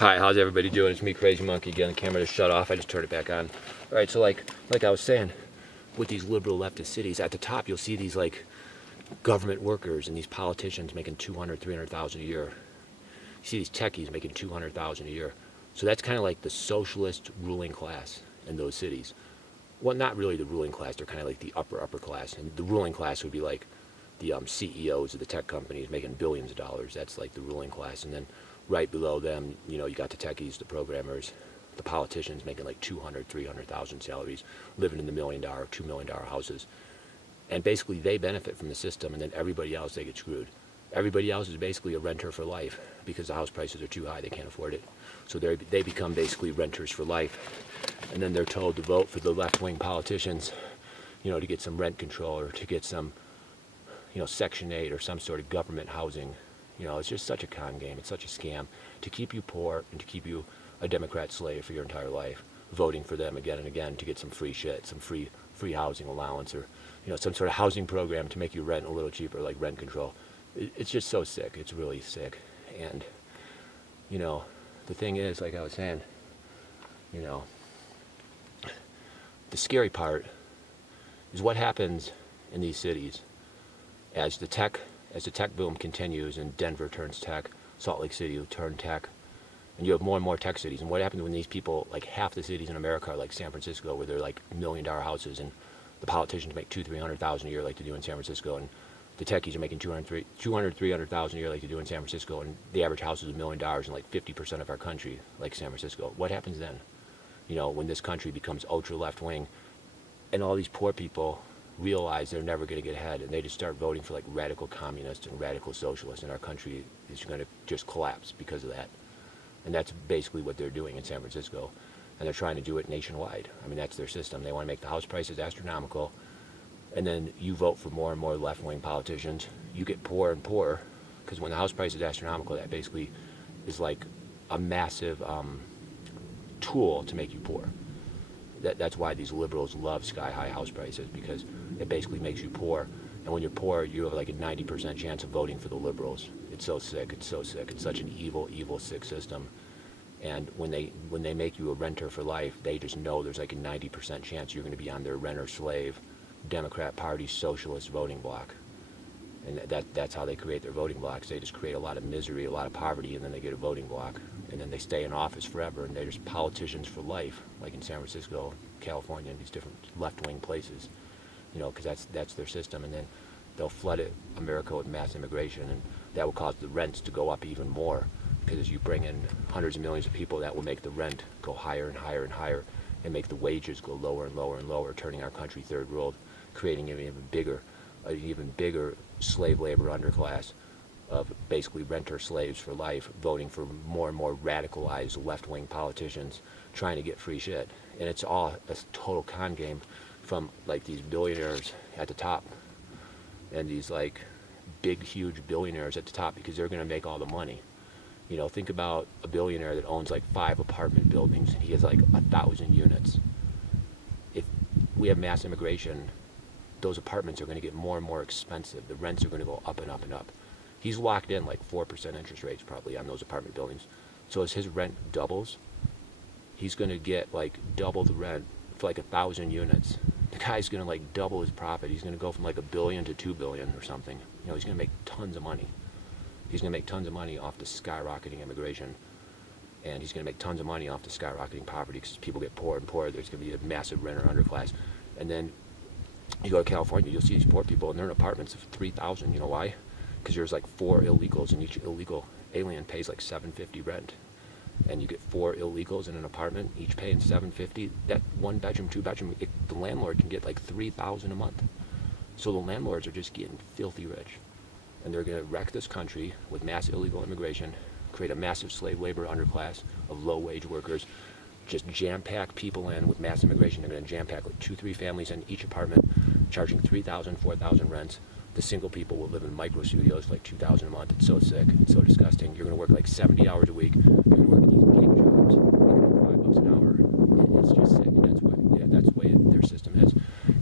Hi, how's everybody doing? It's me, Crazy Monkey, again. The camera just shut off. I just turned it back on. All right, so like I was saying, with these liberal leftist cities, at the top you'll see these like government workers and these politicians making 200, 300,000 a year. You see these techies making 200,000 a year. So that's kind of like the socialist ruling class in those cities. Well, not really the ruling class. They're kind of like the upper class. And the ruling class would be like the CEOs of the tech companies making billions of dollars. That's like the ruling class. And then right below them, you know, you got the techies, the programmers, the politicians making like 200, 300,000 salaries, living in the $1 million, $2 million houses. And basically they benefit from the system, and then everybody else, they get screwed. Everybody else is basically a renter for life because the house prices are too high, they can't afford it. So they become basically renters for life. And then they're told to vote for the left-wing politicians, you know, to get some rent control or to get some, you know, Section 8 or some sort of government housing. You know, it's just such a con game. It's such a scam to keep you poor and to keep you a Democrat slave for your entire life, voting for them again and again to get some free shit, some free housing allowance, or, you know, some sort of housing program to make you rent a little cheaper, like rent control. It's just so sick. It's really sick. And, you know, the thing is, like I was saying, you know, the scary part is what happens in these cities as the tech boom continues and Denver turns tech, Salt Lake City will turn tech, and you have more and more tech cities. And what happens when these people, like half the cities in America are like San Francisco, where they're like $1 million houses, and the politicians make 200,000, 300,000 a year like they do in San Francisco, and the techies are making 200, 300,000 a year like they do in San Francisco, and the average house is $1 million in like 50% of our country, like San Francisco. What happens then? You know, when this country becomes ultra left-wing, and all these poor people realize they're never going to get ahead, and they just start voting for like radical communists and radical socialists, and our country is going to just collapse because of that. And that's basically what they're doing in San Francisco, and they're trying to do it nationwide. I mean, that's their system. They want to make the house prices astronomical, and then you vote for more and more left-wing politicians. You get poorer and poorer, because when the house price is astronomical, that basically is like a massive tool to make you poor. That's why these liberals love sky-high house prices, because it basically makes you poor. And when you're poor, you have like a 90% chance of voting for the liberals. It's so sick. It's so sick. It's such an evil, evil, sick system. And when they make you a renter for life, they just know there's like a 90% chance you're going to be on their renter-slave, Democrat Party, socialist voting block. And that's how they create their voting blocks. They just create a lot of misery, a lot of poverty, and then they get a voting block. And then they stay in office forever, and they're just politicians for life, like in San Francisco, California, and these different left-wing places, you know, because that's their system. And then they'll flood America with mass immigration, and that will cause the rents to go up even more, because as you bring in hundreds of millions of people, that will make the rent go higher and higher and higher, and make the wages go lower and lower and lower, turning our country third world, creating an even bigger slave labor underclass of basically renter slaves for life, voting for more and more radicalized left-wing politicians trying to get free shit. And it's all a total con game from like these billionaires at the top and these like big, huge billionaires at the top, because they're going to make all the money. You know, think about a billionaire that owns like 5 apartment buildings, and he has like 1,000 units. If we have mass immigration, those apartments are going to get more and more expensive. The rents are going to go up and up and up. He's locked in like 4% interest rates probably on those apartment buildings. So as his rent doubles, he's going to get like double the rent for like 1,000 units. The guy's going to like double his profit. He's going to go from like $1 billion to $2 billion or something. You know, he's going to make tons of money. He's going to make tons of money off the skyrocketing immigration. And he's going to make tons of money off the skyrocketing poverty, because people get poorer and poorer. There's going to be a massive renter underclass. And then you go to California, you'll see these poor people, and they're in apartments of $3,000. You know why? Because there's like 4 illegals, and each illegal alien pays like $750 rent. And you get 4 illegals in an apartment, each paying $750. That 1 bedroom, 2 bedroom, the landlord can get like $3,000 a month. So the landlords are just getting filthy rich. And they're going to wreck this country with mass illegal immigration, create a massive slave labor underclass of low-wage workers, just jam-pack people in with mass immigration. They're going to jam-pack like 2, 3 families in each apartment, charging $3,000, $4,000 rents. The single people will live in micro studios for like $2,000 a month. It's so sick. It's so disgusting. You're going to work like 70 hours a week. You're going to work these gig jobs, making $5 an hour. It's just sick. And that's the way their system is.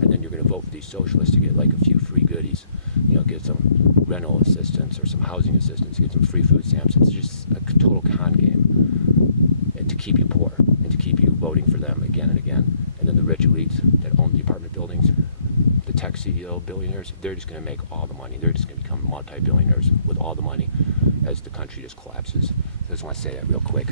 And then you're going to vote for these socialists to get like a few free goodies. You know, get some rental assistance or some housing assistance, get some free food stamps. It's just a total con game. keep you poor and to keep you voting for them again and again. And then the rich elites that own the apartment buildings, the tech CEO billionaires, they're just going to make all the money. They're just going to become multi-billionaires with all the money as the country just collapses. So I just want to say that real quick.